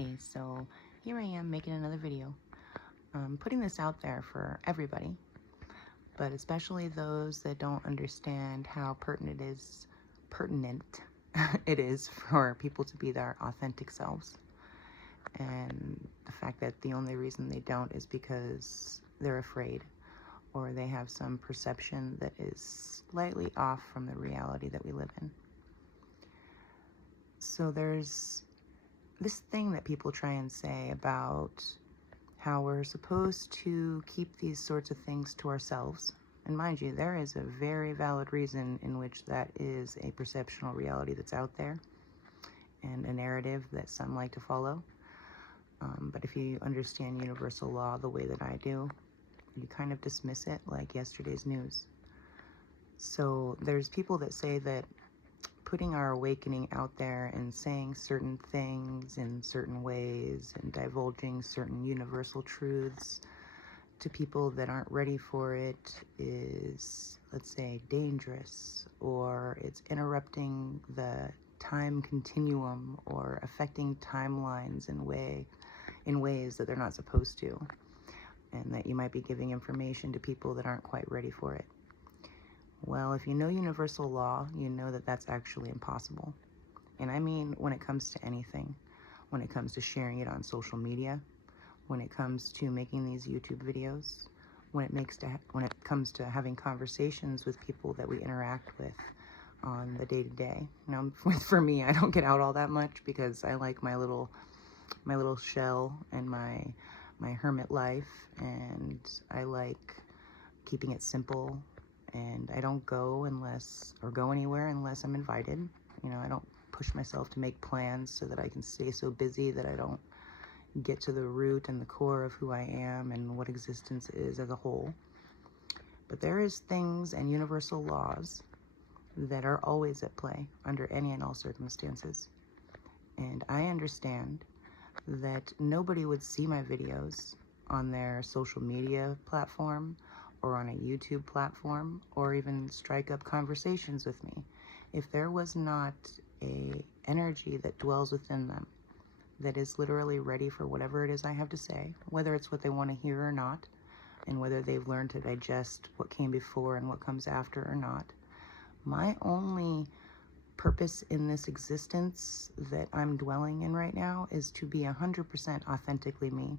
Hey, so here I am making another video. Putting this out there for everybody, but especially those that don't understand how pertinent it is for people to be their authentic selves. And the fact that the only reason they don't is because they're afraid or they have some perception that is slightly off from the reality that we live in. So there's this thing that people try and say about how we're supposed to keep these sorts of things to ourselves. And mind you, there is a very valid reason in which that is a perceptual reality that's out there and a narrative that some like to follow. But if you understand universal law the way that I do, you kind of dismiss it like yesterday's news. So there's people that say that putting our awakening out there and saying certain things in certain ways and divulging certain universal truths to people that aren't ready for it is, let's say, dangerous, or it's interrupting the time continuum or affecting timelines in ways that they're not supposed to, and that you might be giving information to people that aren't quite ready for it. Well, if you know universal law, you know that that's actually impossible. And I mean when it comes to anything, when it comes to sharing it on social media, when it comes to making these YouTube videos, when it comes to having conversations with people that we interact with on the day-to-day. Now, for me, I don't get out all that much because I like my little shell and my hermit life, and I like keeping it simple. And I don't go anywhere unless I'm invited. You know, I don't push myself to make plans so that I can stay so busy that I don't get to the root and the core of who I am and what existence is as a whole. But there is things and universal laws that are always at play under any and all circumstances. And I understand that nobody would see my videos on their social media platform or on a YouTube platform, or even strike up conversations with me, if there was not a energy that dwells within them that is literally ready for whatever it is I have to say, whether it's what they want to hear or not, and whether they've learned to digest what came before and what comes after or not. My only purpose in this existence that I'm dwelling in right now is to be 100% authentically me.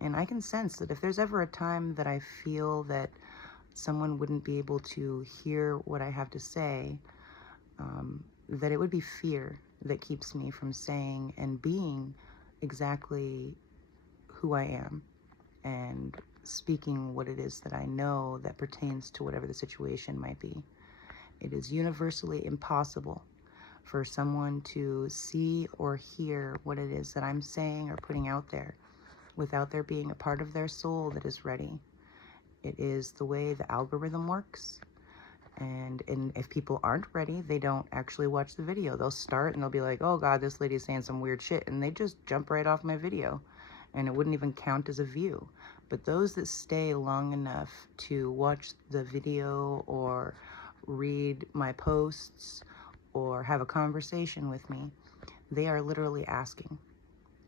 And I can sense that if there's ever a time that I feel that someone wouldn't be able to hear what I have to say, that it would be fear that keeps me from saying and being exactly who I am and speaking what it is that I know that pertains to whatever the situation might be. It is universally impossible for someone to see or hear what it is that I'm saying or putting out there without there being a part of their soul that is ready. It is the way the algorithm works. And if people aren't ready, they don't actually watch the video. They'll start and they'll be like, oh God, this lady's saying some weird shit. And they just jump right off my video. And it wouldn't even count as a view. But those that stay long enough to watch the video or read my posts or have a conversation with me, they are literally asking.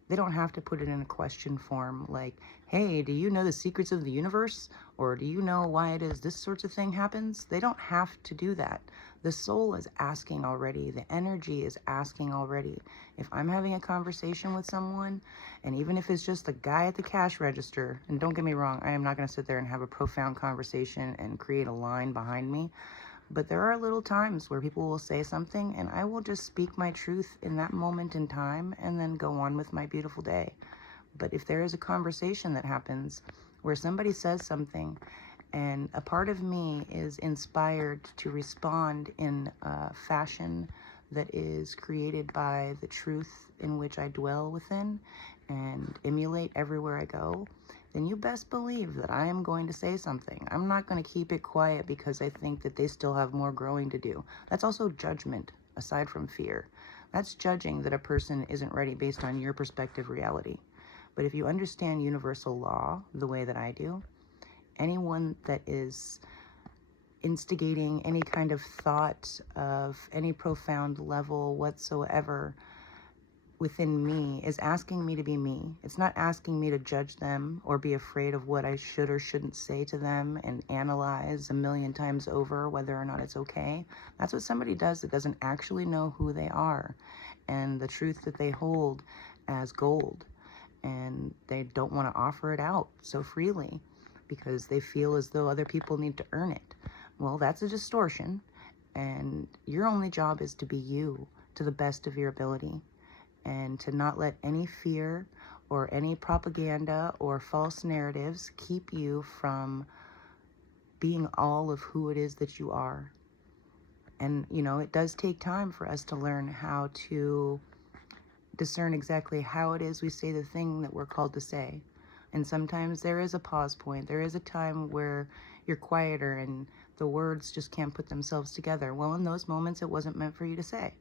They don't have to put it in a question form like, hey, do you know the secrets of the universe? Or do you know why it is this sort of thing happens? They don't have to do that. The soul is asking already. The energy is asking already. If I'm having a conversation with someone, and even if it's just a guy at the cash register, and don't get me wrong, I am not going to sit there and have a profound conversation and create a line behind me. But there are little times where people will say something and I will just speak my truth in that moment in time and then go on with my beautiful day. But if there is a conversation that happens where somebody says something and a part of me is inspired to respond in a fashion that is created by the truth in which I dwell within and emulate everywhere I go, then you best believe that I am going to say something. I'm not going to keep it quiet because I think that they still have more growing to do. That's also judgment, aside from fear. That's judging that a person isn't ready based on your perspective reality. But if you understand universal law the way that I do, anyone that is instigating any kind of thought of any profound level whatsoever within me is asking me to be me. It's not asking me to judge them or be afraid of what I should or shouldn't say to them and analyze a million times over whether or not it's okay. That's what somebody does that doesn't actually know who they are and the truth that they hold as gold. And they don't want to offer it out so freely because they feel as though other people need to earn it. Well, that's a distortion. And your only job is to be you to the best of your ability, and to not let any fear or any propaganda or false narratives keep you from being all of who it is that you are. And, you know, it does take time for us to learn how to discern exactly how it is we say the thing that we're called to say. And sometimes there is a pause point. There is a time where you're quieter and the words just can't put themselves together. Well, in those moments, it wasn't meant for you to say.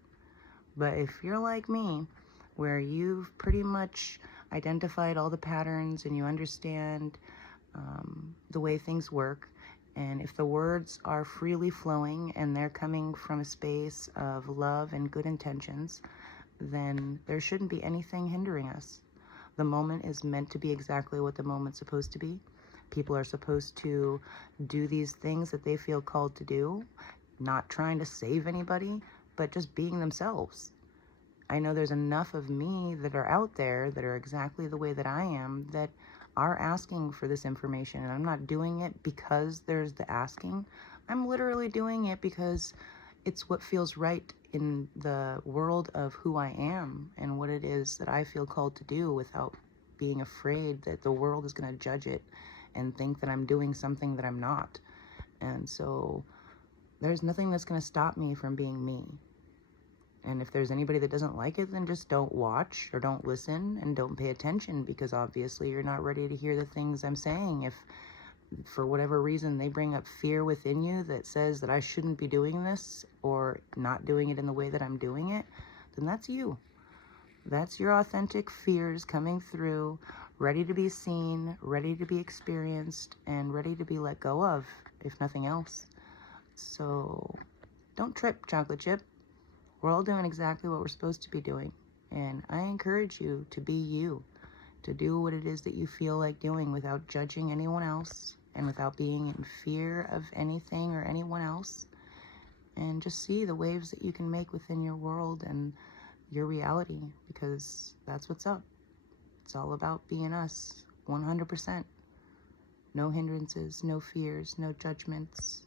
But if you're like me, where you've pretty much identified all the patterns and you understand the way things work, and if the words are freely flowing and they're coming from a space of love and good intentions, then there shouldn't be anything hindering us. The moment is meant to be exactly what the moment's supposed to be. People are supposed to do these things that they feel called to do, not trying to save anybody, but just being themselves. I know there's enough of me that are out there that are exactly the way that I am that are asking for this information. And I'm not doing it because there's the asking. I'm literally doing it because it's what feels right in the world of who I am and what it is that I feel called to do without being afraid that the world is going to judge it and think that I'm doing something that I'm not. And so there's nothing that's going to stop me from being me. And if there's anybody that doesn't like it, then just don't watch or don't listen and don't pay attention, because obviously you're not ready to hear the things I'm saying. If for whatever reason they bring up fear within you that says that I shouldn't be doing this or not doing it in the way that I'm doing it, then that's you. That's your authentic fears coming through, ready to be seen, ready to be experienced, and ready to be let go of, if nothing else. So don't trip, chocolate chip. We're all doing exactly what we're supposed to be doing. And I encourage you to be you, to do what it is that you feel like doing without judging anyone else and without being in fear of anything or anyone else. And just see the waves that you can make within your world and your reality, because that's what's up. It's all about being us, 100%. No hindrances, no fears, no judgments,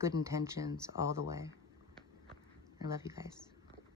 good intentions all the way. I love you guys.